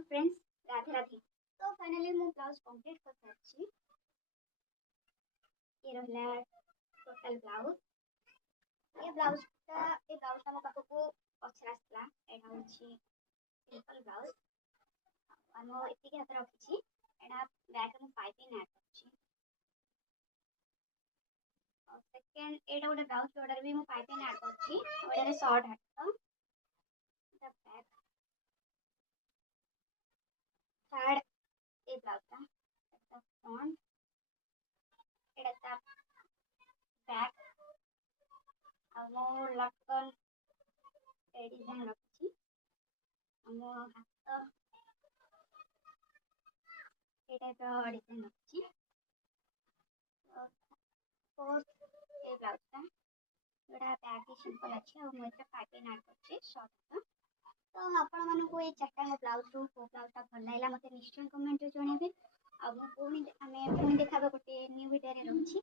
Hello friends, Radhe Radhe. तो finally मु blouse complete कर सारी। ये रहला टोटल ब्लाउज। ये ब्लाउज मो पाखको पछर आसला। एटा होची सिंपल ब्लाउज। आ मो इति के हाथ रखिछि। एटा बैक में पाइपिंग ऐड करछि। और सेकंड एटा गोटे ब्लाउज ऑर्डर भी मो पाइपिंग ऐड करछि। और एटा शॉर्ट हाथ। एटा बैक थर्ड ए ब्लाउज का एटा फ्रंट एटा बैक आमो लटकन ए डिजाइन रखिछि। आमो हाथ ए टाइप रो डिजाइन रखिछि। फोर्थ ए ब्लाउज का जोड़ा बैक सिंपल अच्छी और मुझे पाइपिंग ऐड करछि शॉर्ट। तो आपण मानको ए चारटा ब्लाउज रो को ब्लाउज भल लागला मते निश्चय कमेंट रे जणेबे। आ पुणी आमे पुणी देखाबे गोटे न्यू वीडियो रे रहछि।